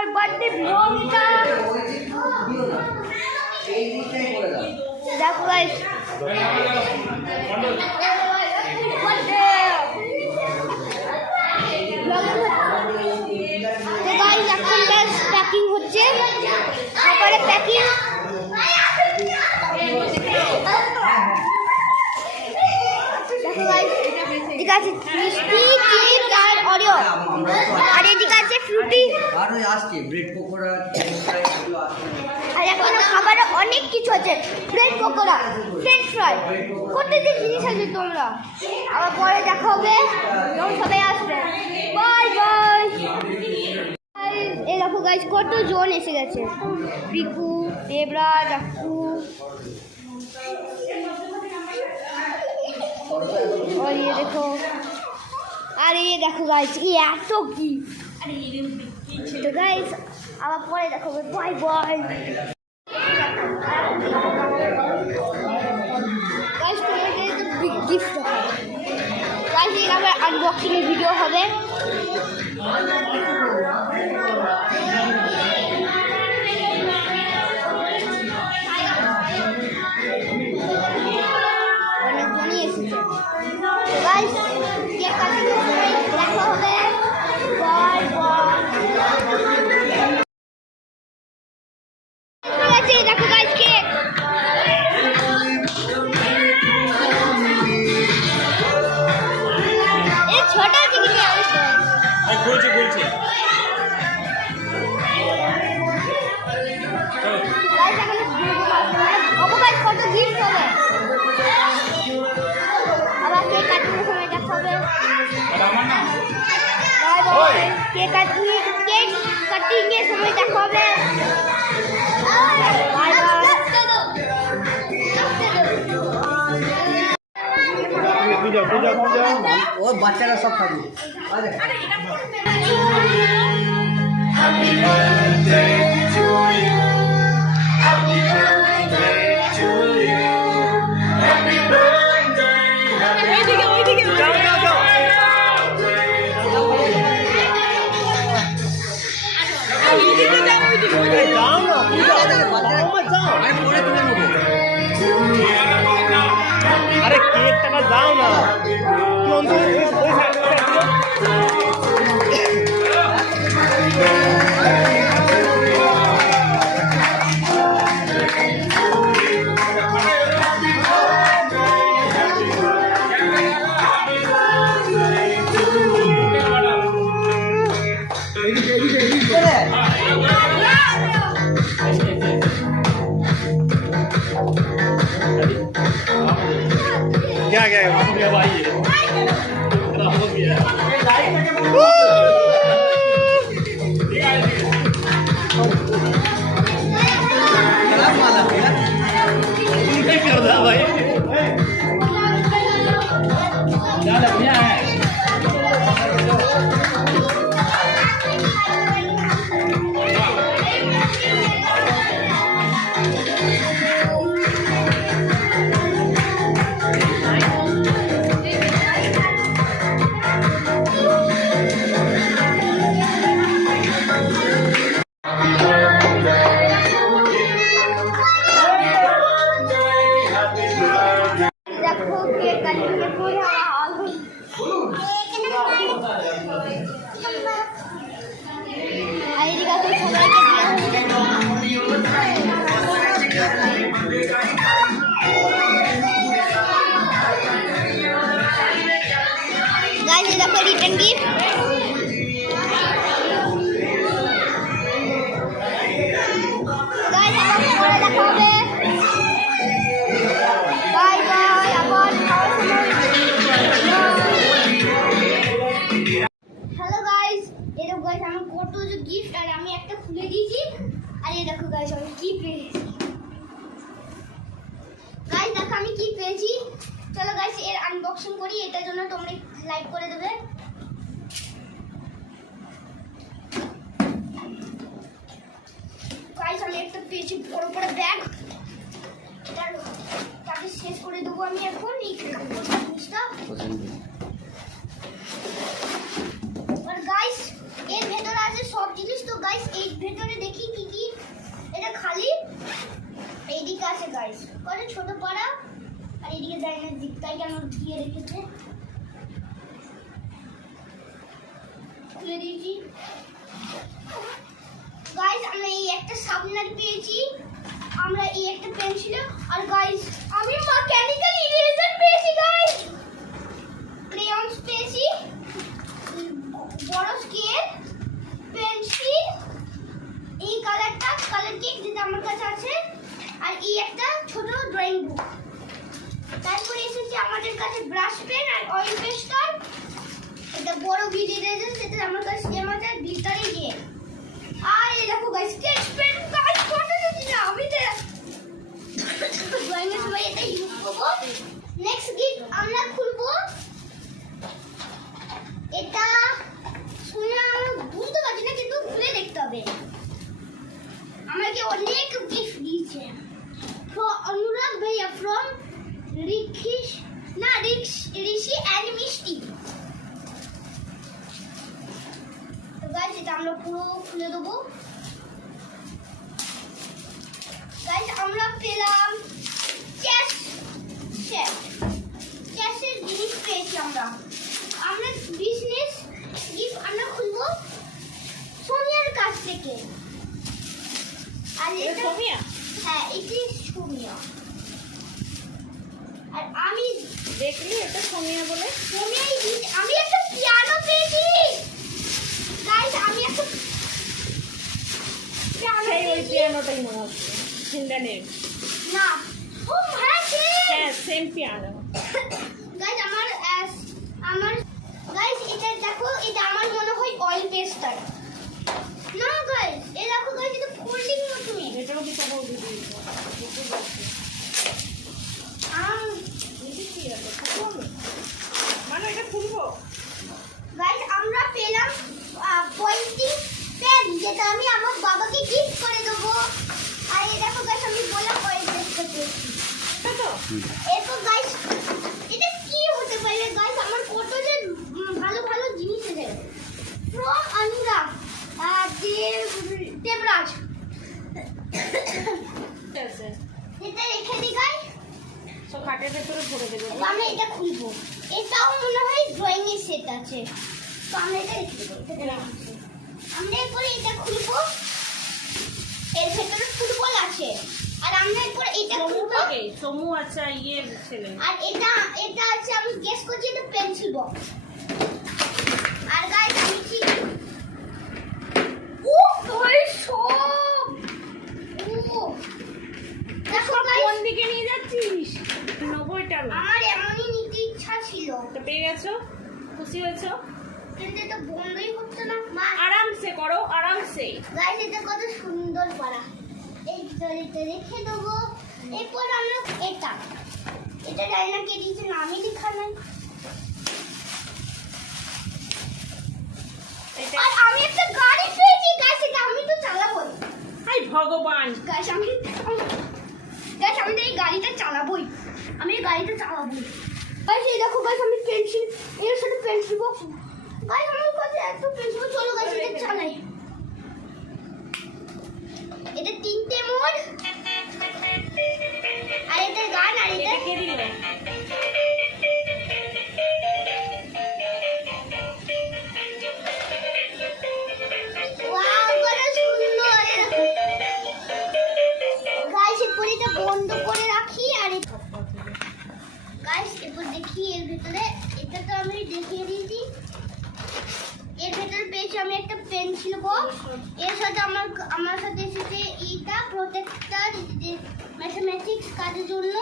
আমার বার্থডে ব্লগটা দেখো গাইস। এখন ব্যাস প্যাকিং হচ্ছে, তারপরে প্যাকিং দেখো গাইস। ঠিক আছে মিষ্টি কেক আর অরিও, আর এদিকে আছে ফ্রুটি আর ওই আসছে ব্রেড পকোড়া, আর এখন খাবারে অনেক কিছু আছে। ব্রেড পকোড়া, ফ্রেঞ্চ ফ্রাই, কত যে জিনিস আছে। তোমরা আবার পরে দেখা হবে যখন সবাই আসবে। Bye bye. এই দেখো গাইস কত জন এসে গেছে। পিকু, দেবরা, ডাকু, और ये देखो, अरे ये देखो गाइस ये एतो की। तो गाइस अब परे देखो, बाय बाय गाइस। তোমাদের একটা বিগ গিফট আছে গাইস, এই আবার আনবক্সিং ভিডিও হবে। गाइस ये काटने में देखो হবে। Bye bye. ঠিক আছে দেখো গাইস কেক। এই ছোট জিনিস আছে আর বলছে গাইস এখন বাবু গাইস কত গিফট হবে। আবার কেক কাটতে সময় দেখা হবে। Bye bye. কেক কাটিং এর সময় দেখা হবে। Bye bye. ও বাচ্চারা সব খাবে। Happy birthday to you. Happy birthday to you. Happy birthday. ওইদিকে যাও যাও যাও। যাও না আমি পরে তুলে নেবো। আরে কেকটা দাও না। क्या क्या भाई कर रहा भाई बढ़िया है। रिटर्न गिफ्ट गाइस আবার পরে দেখা হবে। Bye bye. আবার হ্যালো গাইস, এই দেখো গাইস আমার কত যে গিফট, আর আমি একটা খুলে দিয়েছি। আর এই দেখো গাইস আমি কি পেয়েছি। গাইস দেখো আমি কি পেয়েছি। চলো গাইস এর আনবক্সিং করি। এটার জন্য তোমরা লাইক করে দেবে। গাইস আমি একটা পেয়েছি বড় বড় ব্যাগ। এটার কাজ শেষ করে দেবো আমি এখন। এই জিনিসটা আর গাইস এর ভেতরে আছে সব জিনিস। তো গাইস এই ভেতরে দেখি কি কি, এটা খালি এইদিকে আছে গাইস কত ছোট পাড়া, আর এইদিকে ডাইনার দিকটাই কেন দিয়ে রেখেছে, খুলে দিয়েছি গাইস। আমরা এই একটা শার্পনার পেয়েছি, আমরা এই একটা পেন্সিল, আর গাইস আমি মেকানিক্যাল ইরেজার পেয়েছি গাইস, ক্রেয়ন্স পেয়েছি, বড় স্কেল, পেন্সিল, এই কালারটা কালার কেক যেটা আমার কাছে আছে, আর এই একটা ছোট ড্রয়িং বুক। তারপরে এসেছে আমাদের কাছে ব্রাশ পেন আর অয়েল পেস্টার, এটা বড় বিট ইরেজার যেটা আমার কাছে সেম আছে, আর গ্লিটারি দিয়ে। আর এই দেখো গাইস স্কেচ পেন গাইস, কত দিচ্ছি না আমি তো ড্রয়িং এর সময় এটা ইউজ করব। নেক্সট গিফট আমরা খুলবো, এটা শুনে আমি বুঝতে পারছি না কিন্তু খুলে দেখতে হবে। আমাকে অনেক গিফট দিয়েছে অনুরাগ ভাইয়া ফ্রম ঋষি অ্যান্ড মিষ্টি। তো গাইস এটা আমরা পুরো খুলে দেবো। গাইস আমরা পেলাম ক্যাশ সেট, ক্যাশের জিনিস পেয়েছি আমরা। আমরা বিজনেস গিফট আমরা খুলবো সোনিয়ার কাছ থেকে। আর এটা সোমিয়া? হ্যাঁ এটি সোনিয়া। আর আমি দেখলি এটা সোমিয়া বলে? সোনিয়াই দিয়েছি। আমি একটা পিয়ানো পেয়েছি গাইস, আমি একটা পিয়ানো সেই ওই পেয়েছি। পিয়ানোটাই মনে হচ্ছে সিন্ডানের। না ও হ্যাঁ হ্যাঁ সেম পিয়ানো। গাইস আমার গাইস এটা দেখো, এটা আমার মনে হয় অয়েল পেস্টার না গাইস, এই দেখো গাইস এটা ফোল্ডিং মতনই। এটাও কি তোমার দিদি? মানে এটা খুলবো গাইস আমরা পেলাম পয়েন্টিং পেন, যেটা আমি আমার বাবাকে গিফট করে দেবো। আর এই দেখো গাইস আমি বললাম অয়েল পেস্টার পেয়েছি। এটা তো এরপর গাইস এটা কি হতে পারে গাইস, আমার কত যে ভালো ভালো জিনিস আছে ফ্রম অনুরাগ দেবরাজ। ঠিক আছে, এটা রেখে দিই গাইস, তো খাটের ভেতরে ভরে দেবো। আমরা এটা খুলবো। এটাও মনে হয় ড্রয়িং এর সেট আছে, তো আমরা এটা রেখে দেবো। আমরা এরপরে এটা খুলবো, এর ভেতরে ফুটবল আছে। আর আমরা এরপর এটা খুলবো, সমু আচ্ছা ইয়ে ছেলে। আর এটা আছে আমি গেস করছি এটা পেন্সিল বক্স। আর গাইস আমি ঠিক ও ভাই সব ও দেখো গাইস, কোন দিকে নিয়ে যাচ্ছিস? 90টা আমার এমনই নিতে ইচ্ছা ছিল, তো পেয়ে গেছো? খুশি হয়েছো? কিন্তু এটা বন্ধই হচ্ছে না। মা আরামসে করো, আরামসে। গাইস এটা কত সুন্দর করা, এই তরিতে রেখে দেবো। এরপর আমরা এটা ডাইনা কে দিয়েছে নামই লেখা নাই। এটা আর আমি একটা গাড়ি পেয়েছি গাইস, এটা আমি তো চালাবো। হাই ভগবান, গাইস আমি তো এই গাড়িটা চালাবোই, আমি এই গাড়িটা চালাবোই। গাইস এই দেখো গাইস আমি পেন্সিল, এর সাথে পেন্সিল বক্স। গাইস আমার কাছে এত পেন্সিল, চলো গাইস এটা চালাই। এটা 3টে মোড, আর এটা গান, আর এটা এটা কে দিলে? ওয়াও কত সুন্দর। গাইস এরপর এটা বন্ধ করে রাখি। আর গাইস এরপর দেখি এর ভিতরে, এটা তো আমি দেখিয়ে দিয়েছি। এর ভিতরে পেয়েছি আমি একটা পেন্সিল বক্স, এর সাথে আমার সাথে এসেছে এইটা প্রোটেক্টর ম্যাথমেটিক্স কাজের জন্য,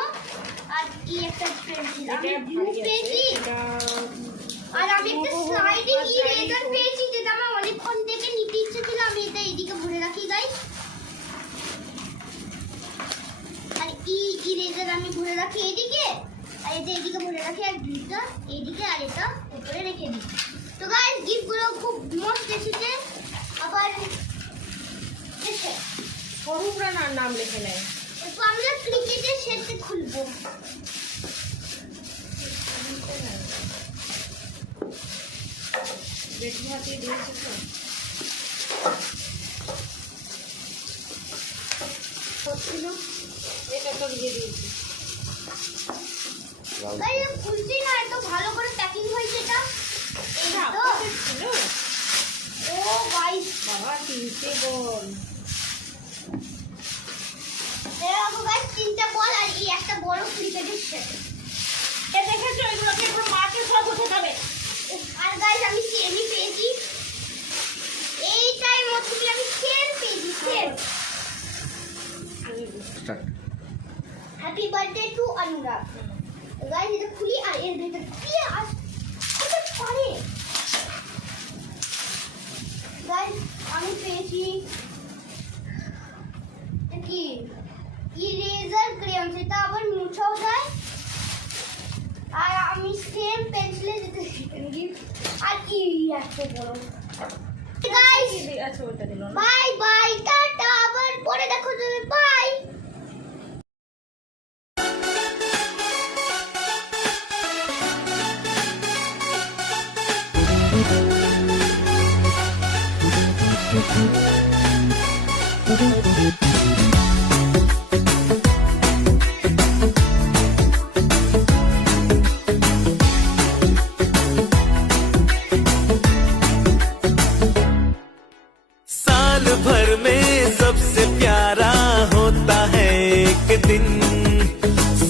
আর এই একটা পেন্সিল আমি ব্লু পেয়েছি। আর আমি একটা স্লাইডিং ইরেজার পেয়েছি, যেটা আমার অনেকক্ষণ থেকে নিতে ইচ্ছে ছিল। আমি এটা এইদিকে ভরে রাখি গাইস, আর ইরেজার আমি ভরে রাখি এইদিকে, আর এটা এইদিকে ভরে রাখি, আর গ্লিটার এইদিকে, আর এটা উপরে রেখে দিই। তো গাইস গিফটগুলো খুব মস্ত এসেছে। আবার স্বরূপ রানার নাম লিখে নেয়। এরপর আমরা ক্রিকেটের সেটে খুলবো। বেশি হাতিয়ে দিয়েছে তো। তিনটে বল। দেখো গাইস তিনটা বল আর এই একটা বড় ক্রিকেটের সেট। এ দেখেছো এগুলোকে পুরো মাঠে সব উঠে যাবে। আর গাইস আমি সেমি পেয়েছি। এইটাই মতো কি আমি সেম পেয়েছি same. Start. Happy birthday to Anurag. Guys এটা খুলি আর এর ভিতর কি আছে পারে। গাইস আমি পেয়েছি কি ইরেজার ক্রেয়ন, সেটা আবার মুছাও যায়। আর আমি সেম পেন্সিলে যেতে শিখেছি আর কি এত বড়। গাইস আচ্ছা ওটা দিল না। বাই বাই টাটা, আবার পরে দেখো তুমি, বাই। साल भर में सबसे प्यारा होता है एक दिन,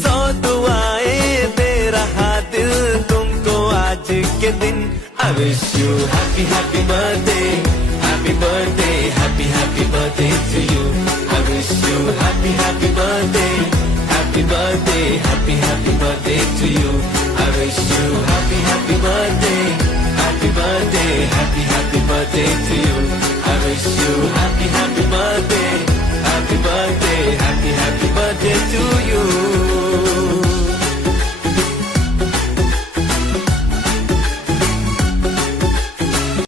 100 दुआएं दे रहा दिल तुमको आज के दिन। I wish you happy happy birthday, happy birthday, happy happy birthday to you. I wish you happy happy birthday, happy birthday, happy happy birthday to you. I wish you happy happy birthday, happy birthday, happy happy birthday to you. I wish you happy happy birthday, happy birthday, happy happy birthday to